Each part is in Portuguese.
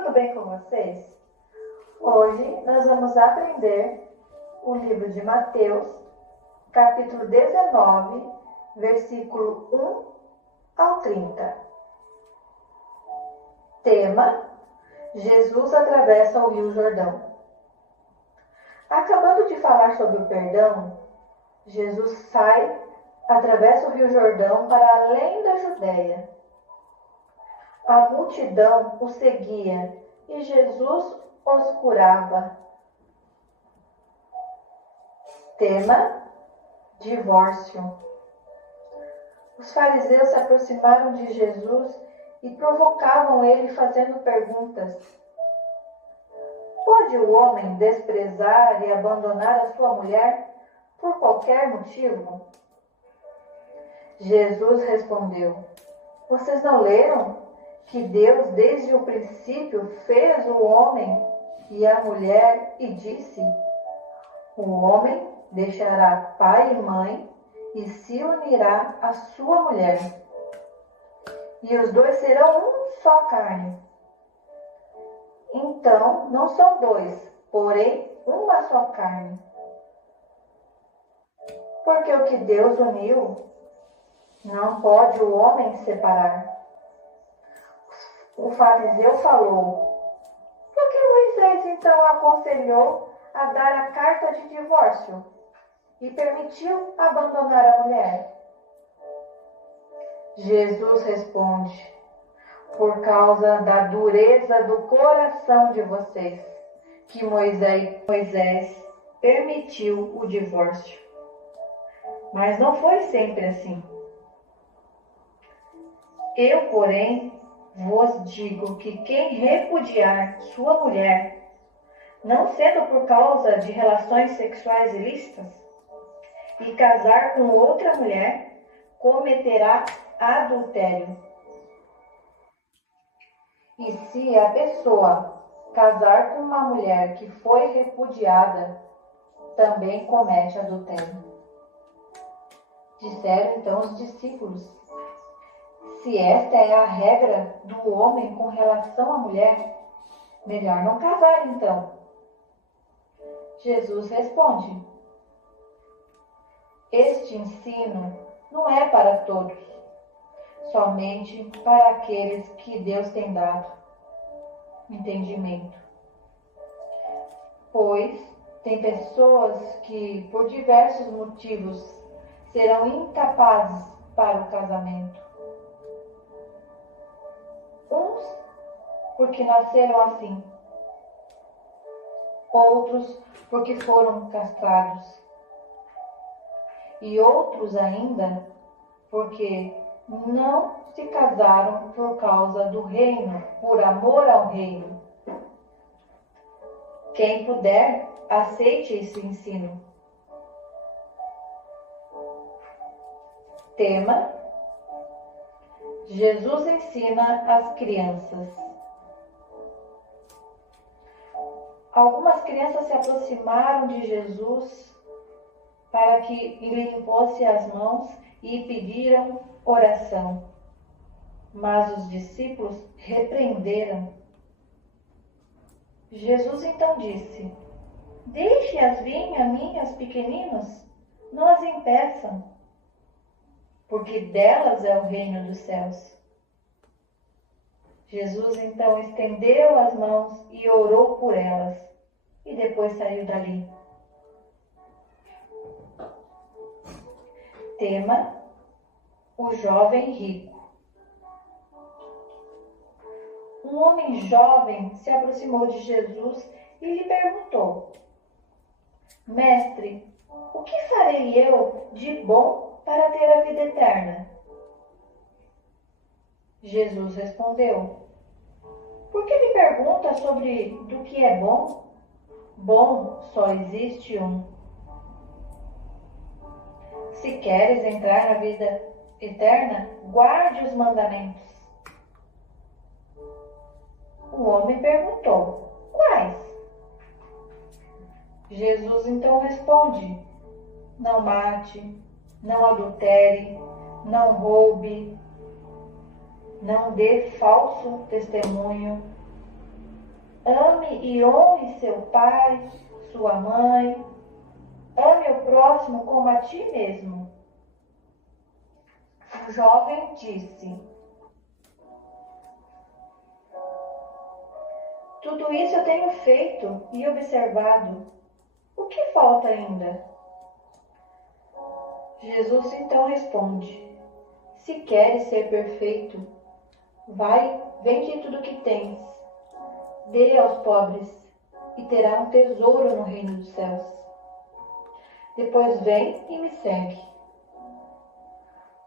tudo bem com vocês? Hoje nós vamos aprender o livro de Mateus, capítulo 19, versículo 1 ao 30. Tema: Jesus atravessa o Rio Jordão. Acabando de falar sobre o perdão, Jesus atravessa o Rio Jordão para além da Judéia. A multidão o seguia e Jesus os curava. Tema: divórcio. Os fariseus se aproximaram de Jesus e provocavam ele fazendo perguntas. Pode o homem desprezar e abandonar a sua mulher por qualquer motivo? Jesus respondeu: vocês não leram que Deus desde o princípio fez o homem e a mulher e disse: o homem deixará pai e mãe e se unirá à sua mulher, e os dois serão uma só carne. Então, não são dois, porém uma só carne. Porque o que Deus uniu, não pode o homem separar. O fariseu falou: por que Moisés então aconselhou a dar a carta de divórcio e permitiu abandonar a mulher? Jesus responde: por causa da dureza do coração de vocês, que Moisés permitiu o divórcio. Mas não foi sempre assim. Eu, porém, vos digo que quem repudiar sua mulher, não sendo por causa de relações sexuais ilícitas, e casar com outra mulher, cometerá adultério. E se a pessoa casar com uma mulher que foi repudiada, também comete adultério. Disseram então os discípulos: se esta é a regra do homem com relação à mulher, melhor não casar então. Jesus responde: este ensino não é para todos, somente para aqueles que Deus tem dado entendimento. Pois tem pessoas que, por diversos motivos, serão incapazes para o casamento. Uns porque nasceram assim, outros porque foram castrados, e outros ainda porque não se casaram por causa do reino, por amor ao reino. Quem puder, aceite esse ensino. Tema: Jesus ensina as crianças. Algumas crianças se aproximaram de Jesus para que lhe impôsse as mãos e pediram oração. Mas os discípulos repreenderam. Jesus então disse: deixe-as vir a mim, as pequeninas, não as impeçam, porque delas é o reino dos céus. Jesus então estendeu as mãos e orou por elas, e depois saiu dali. Tema: o jovem rico. Um homem jovem se aproximou de Jesus e lhe perguntou: mestre, o que farei eu de bom para ter a vida eterna? Jesus respondeu: por que me pergunta sobre do que é bom? Bom só existe um. Se queres entrar na vida eterna, guarde os mandamentos. O homem perguntou: quais? Jesus então responde: não mate, não adultere, não roube, não dê falso testemunho, ame e honre seu pai, sua mãe, ame o próximo como a ti mesmo. O jovem disse: tudo isso eu tenho feito e observado. O que falta ainda? Jesus então responde: se queres ser perfeito, vai, vende tudo o que tens, dê aos pobres e terá um tesouro no reino dos céus. Depois vem e me segue.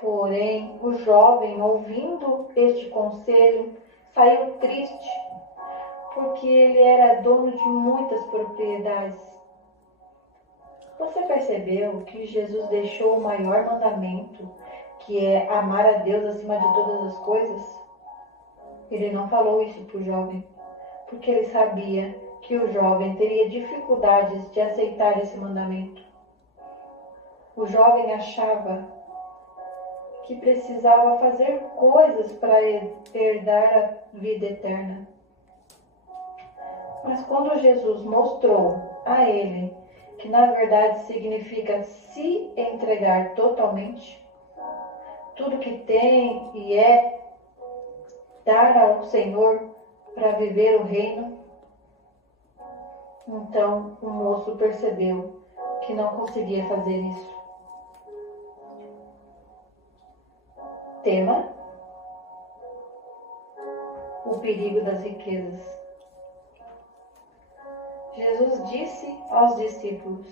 Porém, o jovem, ouvindo este conselho, saiu triste, porque ele era dono de muitas propriedades. Você percebeu que Jesus deixou o maior mandamento, que é amar a Deus acima de todas as coisas? Ele não falou isso para o jovem, porque ele sabia que o jovem teria dificuldades de aceitar esse mandamento. O jovem achava que precisava fazer coisas para herdar a vida eterna. Mas quando Jesus mostrou a ele que na verdade significa se entregar totalmente, tudo que tem e é dar ao Senhor para viver o reino, então o moço percebeu que não conseguia fazer isso. Tema: o perigo das riquezas. Jesus disse aos discípulos: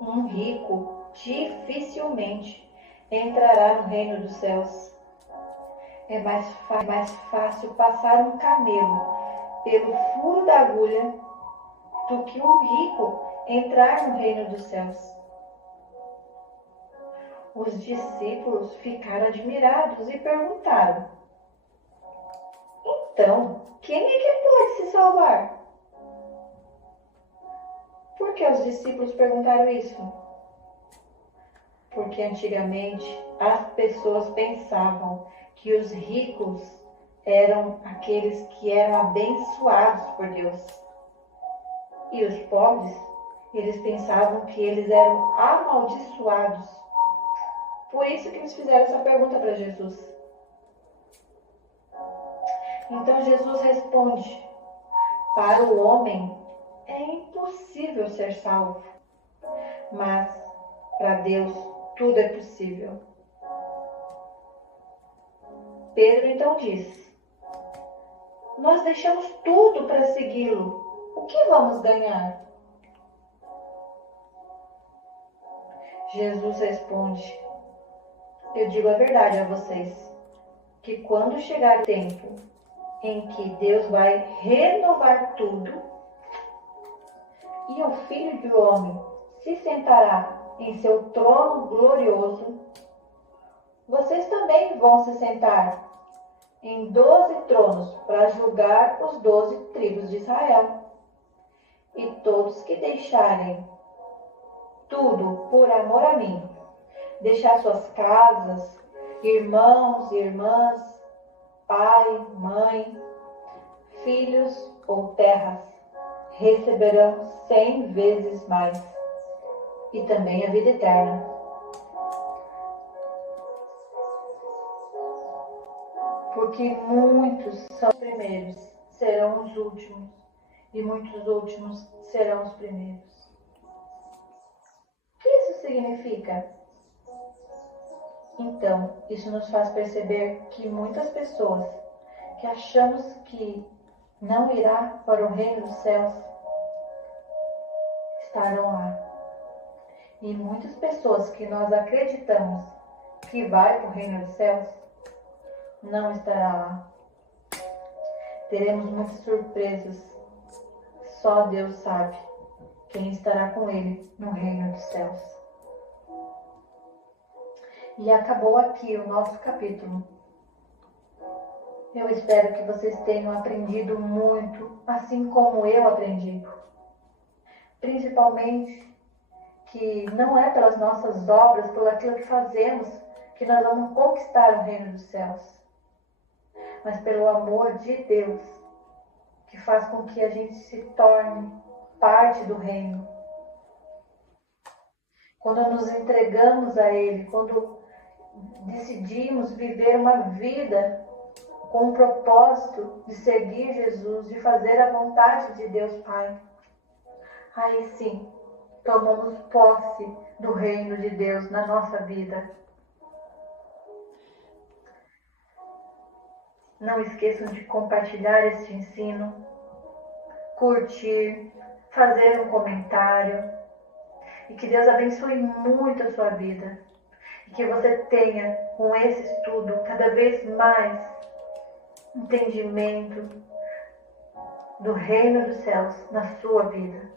um rico dificilmente entrará no reino dos céus. É mais fácil passar um camelo pelo furo da agulha do que um rico entrar no reino dos céus. Os discípulos ficaram admirados e perguntaram: então, quem é que pode se salvar? Por que os discípulos perguntaram isso? Porque antigamente as pessoas pensavam que os ricos eram aqueles que eram abençoados por Deus. E os pobres, eles pensavam que eles eram amaldiçoados. Por isso que eles fizeram essa pergunta para Jesus. Então Jesus responde: para o homem é impossível ser salvo, mas para Deus tudo é possível. Pedro então diz: nós deixamos tudo para segui-lo. O que vamos ganhar? Jesus responde: eu digo a verdade a vocês, que quando chegar o tempo em que Deus vai renovar tudo, e o Filho do Homem se sentará em seu trono glorioso, vocês também vão se sentar em 12 tronos para julgar os 12 tribos de Israel. E todos que deixarem tudo por amor a mim, deixar suas casas, irmãos e irmãs, pai, mãe, filhos ou terras, receberão 100 vezes mais, e também a vida eterna. Porque muitos são os primeiros, serão os últimos, e muitos últimos serão os primeiros. O que isso significa? Então, isso nos faz perceber que muitas pessoas que achamos que não irá para o reino dos céus estarão lá. E muitas pessoas que nós acreditamos que vai para o reino dos céus não estará lá. Teremos muitas surpresas. Só Deus sabe quem estará com ele no reino dos céus. E acabou aqui o nosso capítulo. Eu espero que vocês tenham aprendido muito, assim como eu aprendi. Principalmente que não é pelas nossas obras, por aquilo que fazemos, que nós vamos conquistar o reino dos céus, mas pelo amor de Deus. que faz com que a gente se torne parte do reino. Quando nos entregamos a Ele, quando decidimos viver uma vida com o propósito de seguir Jesus, de fazer a vontade de Deus Pai, aí sim, tomamos posse do reino de Deus na nossa vida. Não esqueçam de compartilhar este ensino, curtir, fazer um comentário. E que Deus abençoe muito a sua vida. E que você tenha, com esse estudo, cada vez mais entendimento do reino dos céus na sua vida.